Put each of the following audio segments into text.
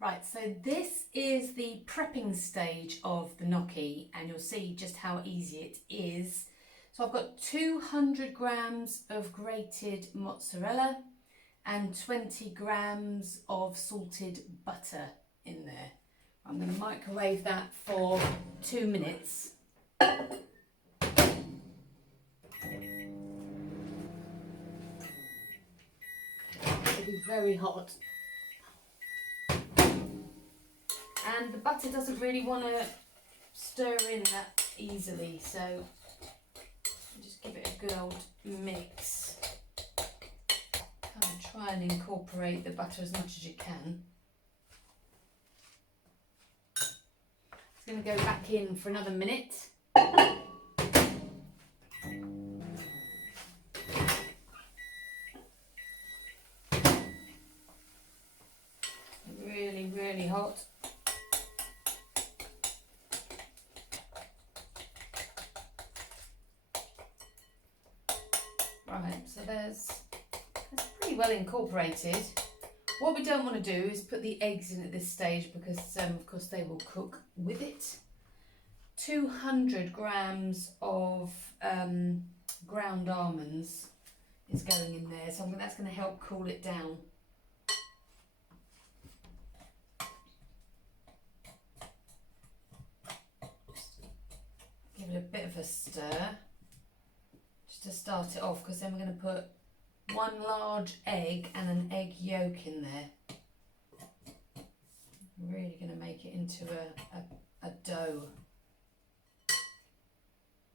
Right, so this is the prepping stage of the gnocchi, and you'll see just how easy it is. So I've got 200 grams of grated mozzarella and 20 grams of salted butter in there. I'm going to microwave that for 2 minutes. It'll be very hot. And the butter doesn't really want to stir in that easily, so just give it a good old mix. Kind of try and incorporate the butter as much as you can. It's going to go back in for another minute. Really, really hot. Right, so that's pretty well incorporated. What we don't want to do is put the eggs in at this stage because of course they will cook with it. 200 grams of ground almonds is going in there, so that's going to help cool it down. Just give it a bit of a stir. To start it off, because then we're going to put one large egg and an egg yolk in there. Really going to make it into a dough.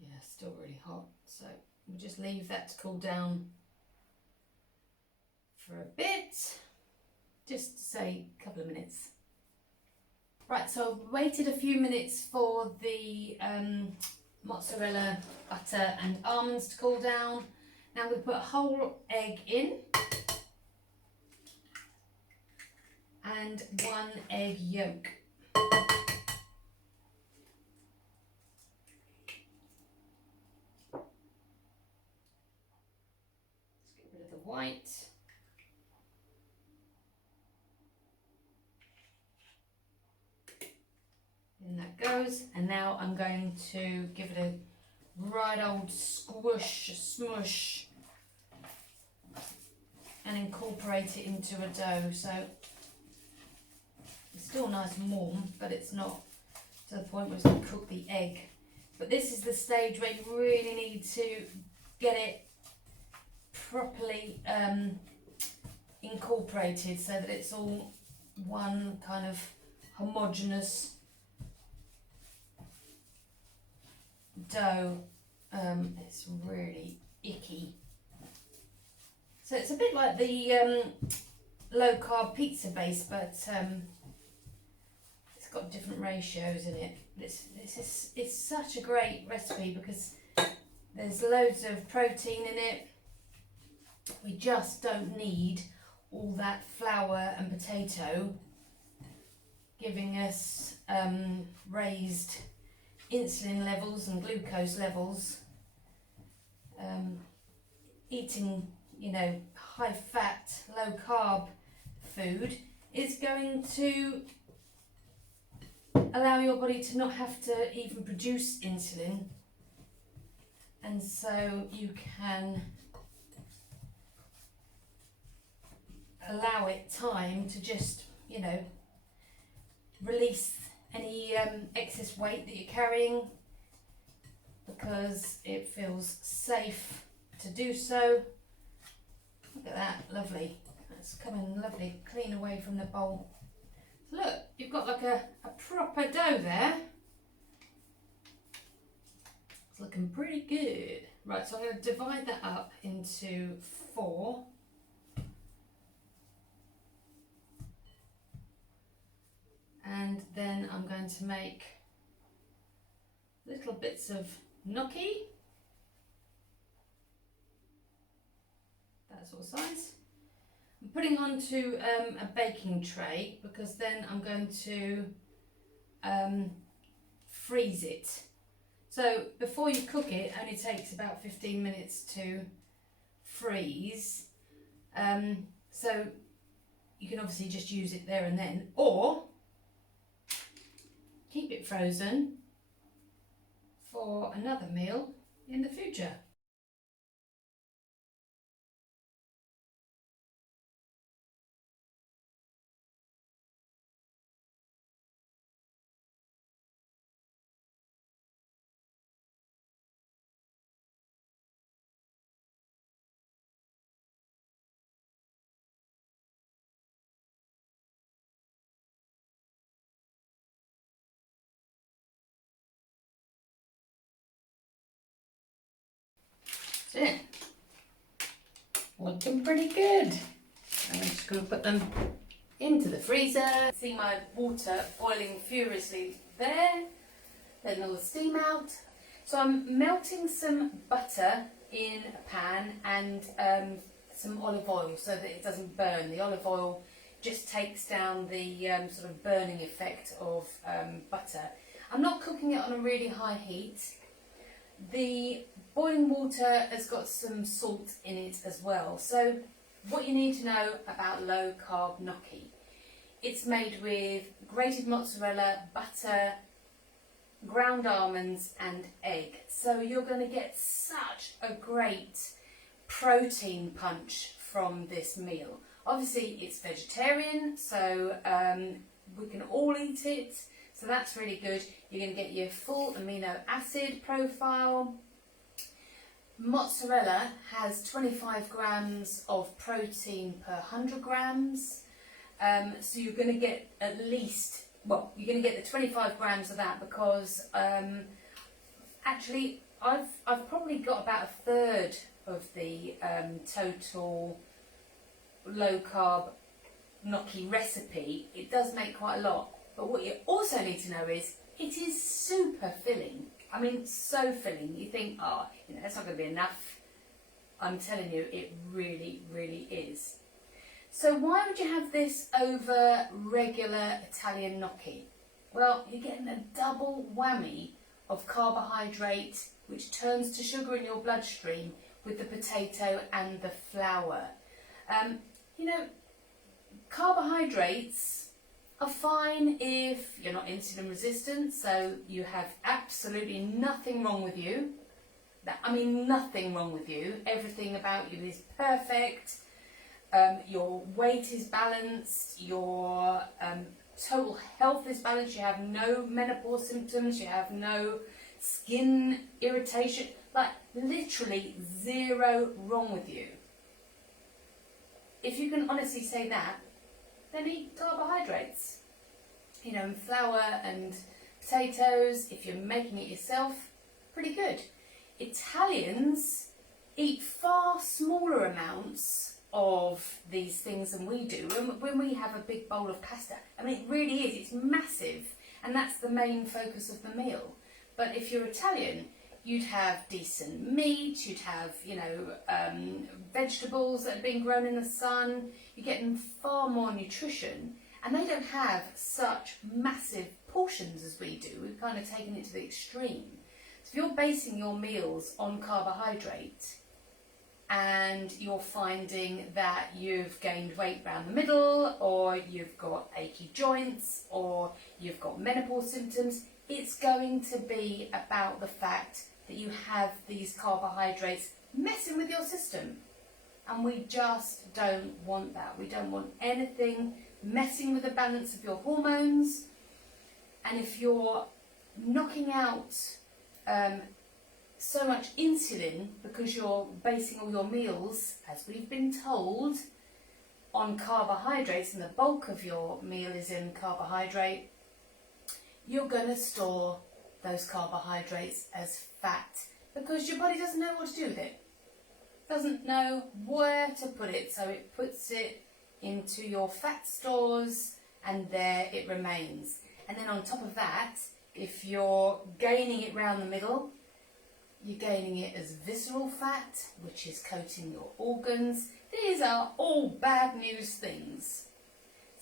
Yeah, still really hot, so we'll just leave that to cool down for a bit, just say a couple of minutes. Right, so I've waited a few minutes for the mozzarella, butter and almonds to cool down. Now we'll put a whole egg in and one egg yolk. Let's get rid of the white. In that goes, and now I'm going to give it a right old smush and incorporate it into a dough. So it's still nice and warm, but it's not to the point where it's going to cook the egg. But this is the stage where you really need to get it properly incorporated so that it's all one kind of homogeneous dough. It's really icky. So it's a bit like the low carb pizza base, but it's got different ratios in it. It's such a great recipe because there's loads of protein in it. We just don't need all that flour and potato giving us raised insulin levels and glucose levels. Eating, high fat, low carb food is going to allow your body to not have to even produce insulin, and so you can allow it time to just, release any excess weight that you're carrying, because it feels safe to do so. Look at that, lovely. That's coming lovely, clean away from the bowl. So look, you've got like a proper dough there. It's looking pretty good. Right, so I'm going to divide that up into 4. And then I'm going to make little bits of gnocchi, that sort of size. I'm putting onto a baking tray because then I'm going to freeze it. So before you cook it, it only takes about 15 minutes to freeze. So you can obviously just use it there and then, or keep it frozen for another meal in the future. So, looking pretty good. I'm just going to put them into the freezer. See my water boiling furiously there. Letting all the steam out. So I'm melting some butter in a pan and some olive oil so that it doesn't burn. The olive oil just takes down the sort of burning effect of butter. I'm not cooking it on a really high heat. The boiling water has got some salt in it as well. So what you need to know about low carb gnocchi. It's made with grated mozzarella, butter, ground almonds and egg. So you're going to get such a great protein punch from this meal. Obviously it's vegetarian, so we can all eat it. So that's really good. You're going to get your full amino acid profile. Mozzarella has 25 grams of protein per 100 grams. So you're going to get at least, well, you're going to get the 25 grams of that because actually I've probably got about a third of the total low carb gnocchi recipe. It does make quite a lot. But what you also need to know is it is super filling. I mean, so filling. You think, oh, you know, that's not going to be enough. I'm telling you, it really, really is. So why would you have this over regular Italian gnocchi? Well, you're getting a double whammy of carbohydrate, which turns to sugar in your bloodstream with the potato and the flour. You know, carbohydrates are fine if you're not insulin resistant, so you have absolutely nothing wrong with you. I mean, nothing wrong with you. Everything about you is perfect. Your weight is balanced. Your total health is balanced. You have no menopause symptoms. You have no skin irritation. Like, literally zero wrong with you. If you can honestly say that, then eat carbohydrates. You know, and flour and potatoes, if you're making it yourself, pretty good. Italians eat far smaller amounts of these things than we do. When we have a big bowl of pasta, I mean, it really is, it's massive, and that's the main focus of the meal. But if you're Italian, you'd have decent meat, you'd have, you know, vegetables that have been grown in the sun. You're getting far more nutrition, and they don't have such massive portions as we do. We've kind of taken it to the extreme. So if you're basing your meals on carbohydrate and you're finding that you've gained weight around the middle, or you've got achy joints, or you've got menopause symptoms, it's going to be about the fact that you have these carbohydrates messing with your system. And we just don't want that. We don't want anything messing with the balance of your hormones. And if you're knocking out so much insulin because you're basing all your meals, as we've been told, on carbohydrates, and the bulk of your meal is in carbohydrate, you're going to store those carbohydrates as fat because your body doesn't know what to do with it. Doesn't know where to put it, so it puts it into your fat stores and there it remains. And then on top of that, if you're gaining it round the middle, you're gaining it as visceral fat, which is coating your organs. These are all bad news things.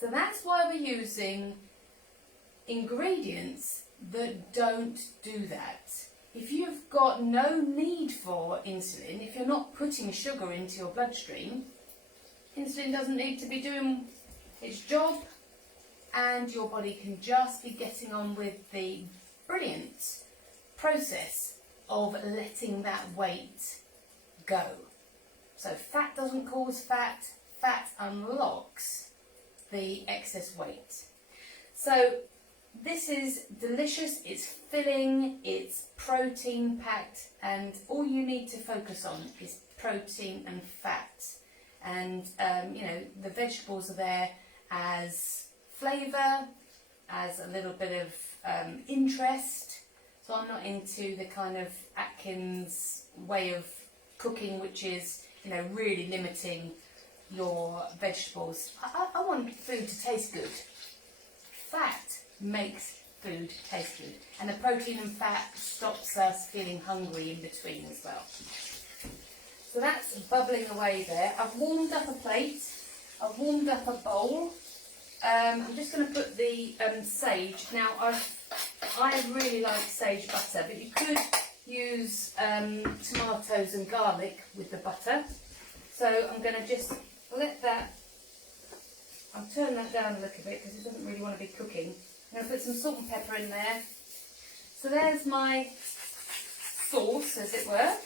So that's why we're using ingredients that don't do that. If you've got no need for insulin, if you're not putting sugar into your bloodstream, insulin doesn't need to be doing its job, and your body can just be getting on with the brilliant process of letting that weight go. So fat doesn't cause fat, fat unlocks the excess weight. So this is delicious, it's filling, it's protein packed, and all you need to focus on is protein and fat. And you know, the vegetables are there as flavour, as a little bit of interest. So I'm not into the kind of Atkins way of cooking, which is, you know, really limiting your vegetables. I want food to taste good. Fat makes food taste good, and the protein and fat stops us feeling hungry in between as well. So that's bubbling away there. I've warmed up a plate, I've warmed up a bowl. I'm just going to put the sage. Now I really like sage butter, but you could use tomatoes and garlic with the butter. So I'm going to just let that, I'll turn that down a little bit because it doesn't really want to be cooking. I'm going to put some salt and pepper in there. So there's my sauce, as it were.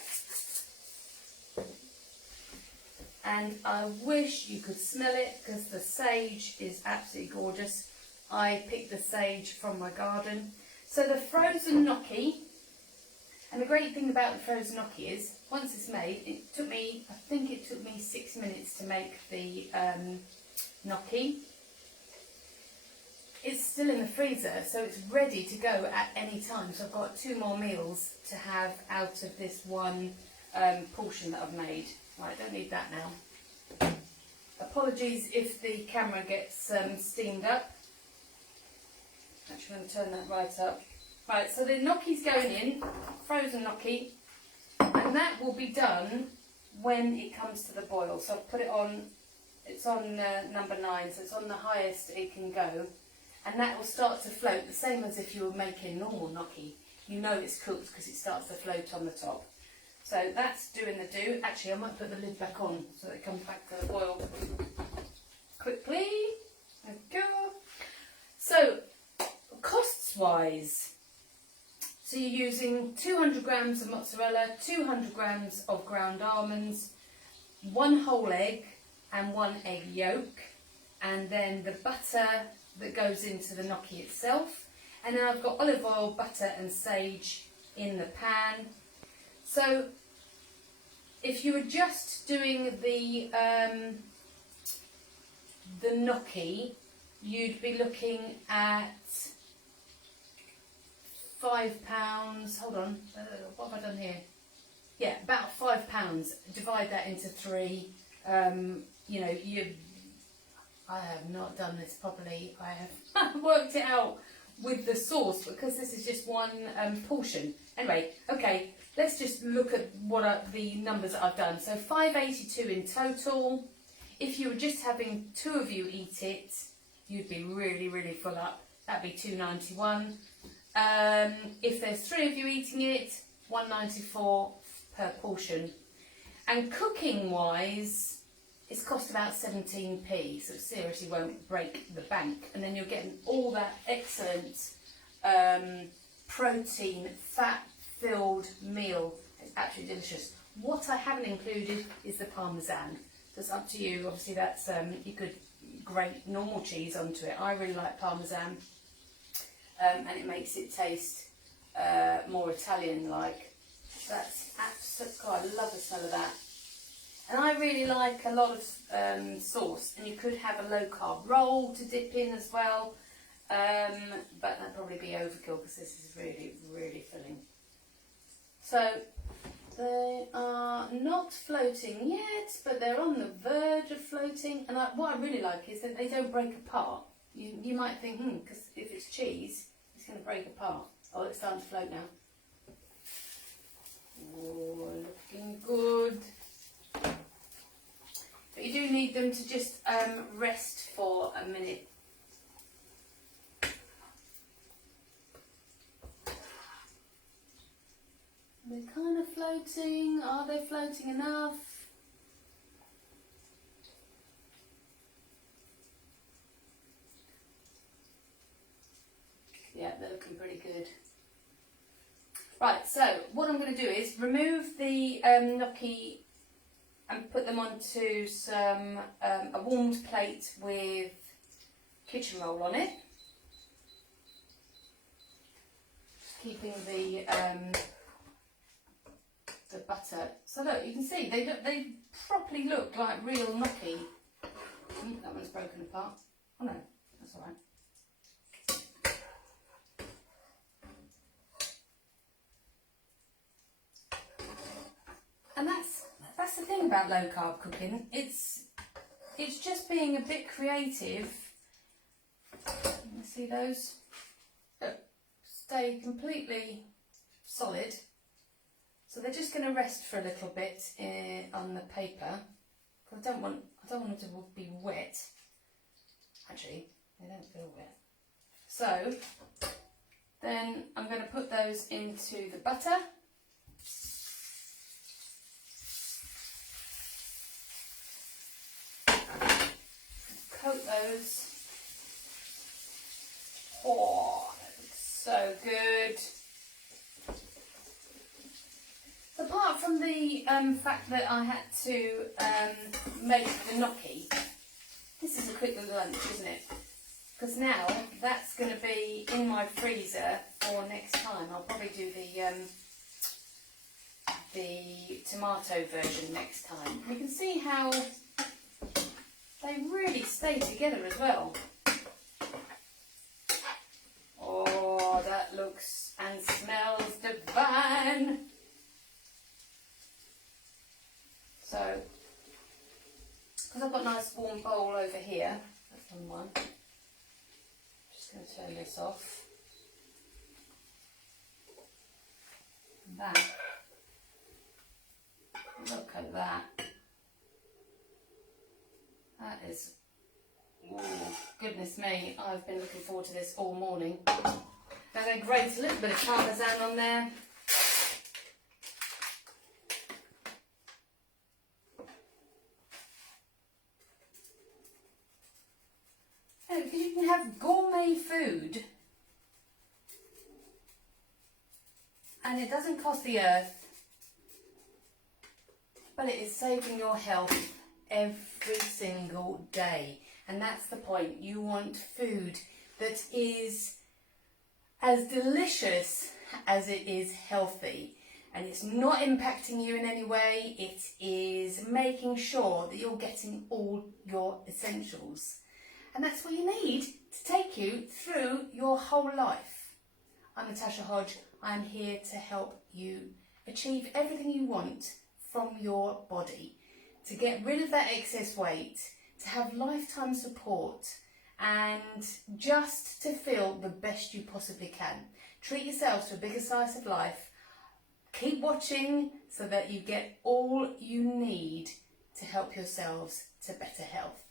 And I wish you could smell it because the sage is absolutely gorgeous. I picked the sage from my garden. So the frozen gnocchi, and the great thing about the frozen gnocchi is once it's made, it took me, I think it took me 6 minutes to make the gnocchi. It's still in the freezer, so it's ready to go at any time. So I've got 2 more meals to have out of this one portion that I've made. Right, don't need that now. Apologies if the camera gets steamed up. Actually, I'm going to turn that right up. Right, so the gnocchi's going in, frozen gnocchi, and that will be done when it comes to the boil. So I've put it on, it's on number 9, so it's on the highest it can go. And that will start to float, the same as if you were making normal gnocchi. You know it's cooked because it starts to float on the top. So that's doing the do. Actually, I might put the lid back on so that it comes back to the boil quickly. There we go. So, costs-wise, so you're using 200 grams of mozzarella, 200 grams of ground almonds, 1 whole egg and 1 egg yolk, and then the butter that goes into the gnocchi itself. And then I've got olive oil, butter and sage in the pan. So if you were just doing the gnocchi, you'd be looking at £5. Hold on, what have I done here? Yeah, about £5. Divide that into 3. You know, I have not done this properly. I have worked it out with the sauce because this is just one portion. Anyway, okay, let's just look at what are the numbers that I've done. So 582 in total. If you were just having 2 of you eat it, you'd be really, really full up. That'd be 291. If there's 3 of you eating it, 194 per portion. And cooking wise, it's cost about 17p, so it seriously won't break the bank. And then you're getting all that excellent protein, fat-filled meal. It's absolutely delicious. What I haven't included is the Parmesan. So it's up to you. Obviously, that's you could grate normal cheese onto it. I really like Parmesan, and it makes it taste more Italian-like. So that's absolutely cool. I love the smell of that. And I really like a lot of sauce, and you could have a low-carb roll to dip in as well, but that'd probably be overkill because this is really, really filling. So they are not floating yet, but they're on the verge of floating. And what I really like is that they don't break apart. You might think, because if it's cheese, it's going to break apart. Oh, it's starting to float now. Oh, looking good. But you do need them to just rest for a minute. They're kind of floating. Are they floating enough? Yeah, they're looking pretty good. Right, so what I'm going to do is remove the gnocchi and put them onto some a warmed plate with kitchen roll on it. Just keeping the butter. So look, you can see they properly look like real gnocchi. That one's broken apart. Oh no, that's all right. And that's the thing about low carb cooking. It's just being a bit creative. You see those? Stay completely solid. So they're just going to rest for a little bit on the paper. I don't want them to be wet. Actually, they don't feel wet. So then I'm going to put those into the butter. Coat those. Oh, that looks so good. Apart from the fact that I had to make the gnocchi, this is a quick little lunch, isn't it? Because now that's going to be in my freezer for next time. I'll probably do the tomato version next time. You can see how they really stay together as well. Oh, that looks and smells divine. So, because I've got a nice warm bowl over here, that's on one. Just going to turn this off. And that. Look at that. That is, oh goodness me, I've been looking forward to this all morning. I'm going to grate a little bit of Parmesan on there. Oh, because you can have gourmet food and it doesn't cost the earth, but it is saving your health every single day. And that's the point. You want food that is as delicious as it is healthy, and it's not impacting you in any way. It is making sure that you're getting all your essentials, and that's what you need to take you through your whole life. I'm Natasha Hodge. I'm here to help you achieve everything you want from your body, to get rid of that excess weight, to have lifetime support, and just to feel the best you possibly can. Treat yourselves to a bigger slice of life. Keep watching so that you get all you need to help yourselves to better health.